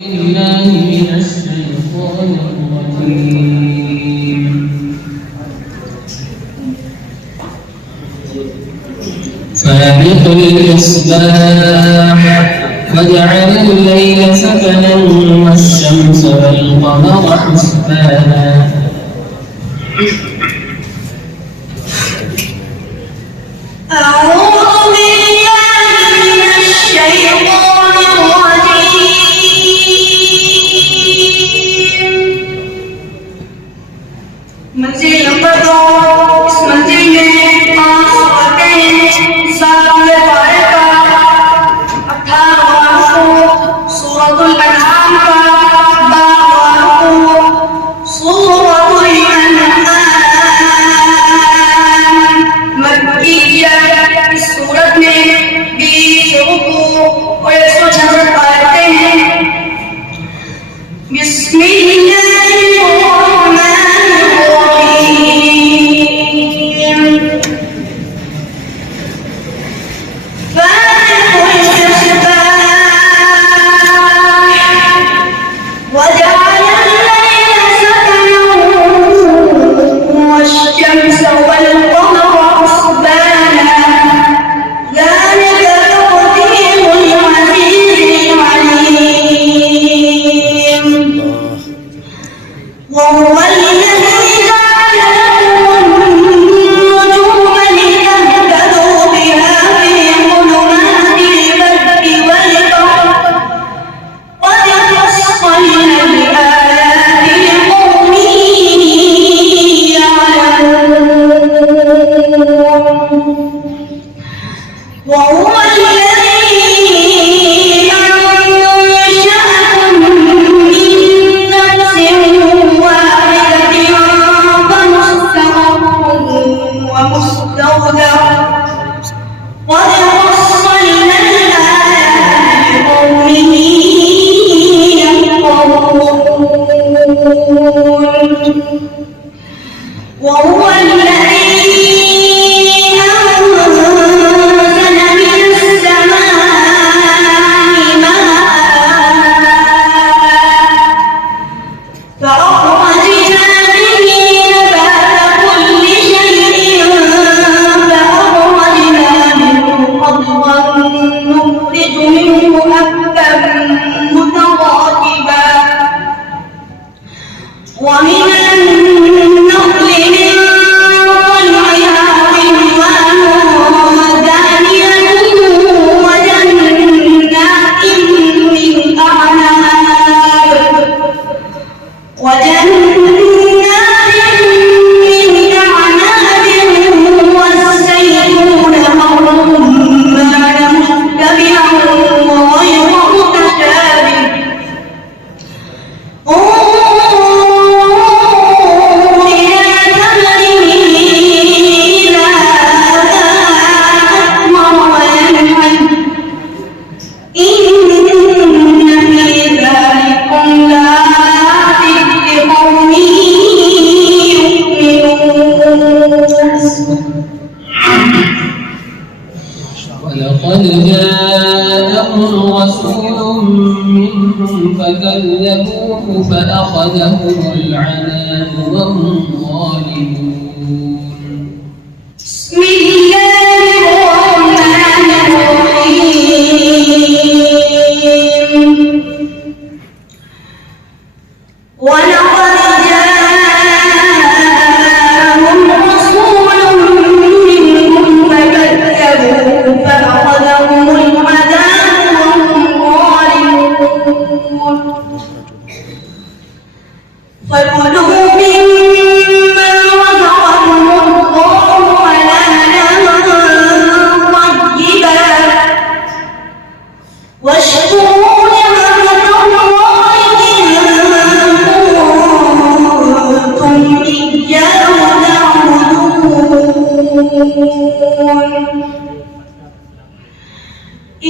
بالله من الشيطان الرجيم. فالق الإصباح وجعل الليل سكنا والشمس والقمر حسبانا मंजिल नंबर 2 इस मंजिल में 5 औरतें हैं। सामने पाए का 18वां सूरतुल अनआम का 12वां सूरतुल अनआम मक्किया। इस सूरत में 20 रुकू और 166 आयतें हैं। وهو الذي جعل لكم النجوم لتهتدوا بها في ظلمات البر والبحر قد فصلنا الآيات لقوم يعلمون. وهو وهو الذي أنزل من السماء ماء فأخرجنا به نبات كل شيء فأخرجنا منه خضرا نخرج منه حبا متراكبا ومن النخل من طلعها قنوان دانية وجنات من أعناب والزيتون والرمان متبعا غير متشابه. ولقد جاءهم رسول منهم فكذبوه فأخذهم العذاب وهم ظالمون. بسم الله الرحمن الرحيم. ولقد جاءهم رسول منهم فكذبوه فأخذهم العذاب وهم ظالمون. فكلوا مما رزقكم الله حلالا طيبا واشكروا نعمة الله إن كنتم إياه تعبدون.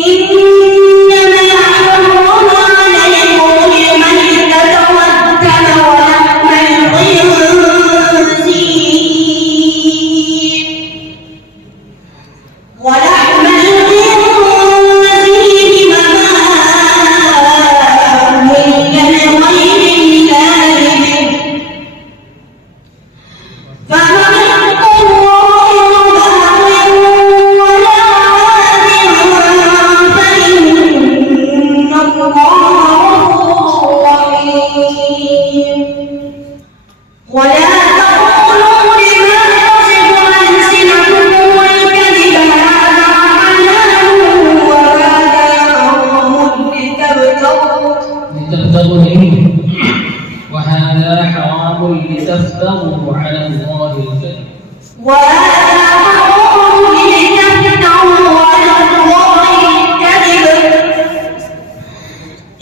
إنما حرم عليكم الميتة والدم ولحم لتبتغوا به، وهذا حرام لتفتروا على الله الكذب. وهذا حرام لتفتروا على الله الكذب.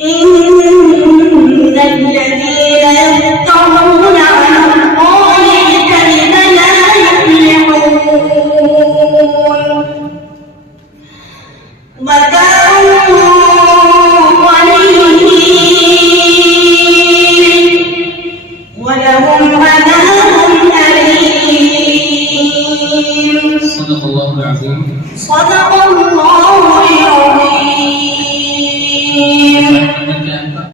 إن الذين يفترون على الله الكذب لا يفلحون. متاع قليل ولهم عذاب أليم. صدق الله العظيم. صدق الله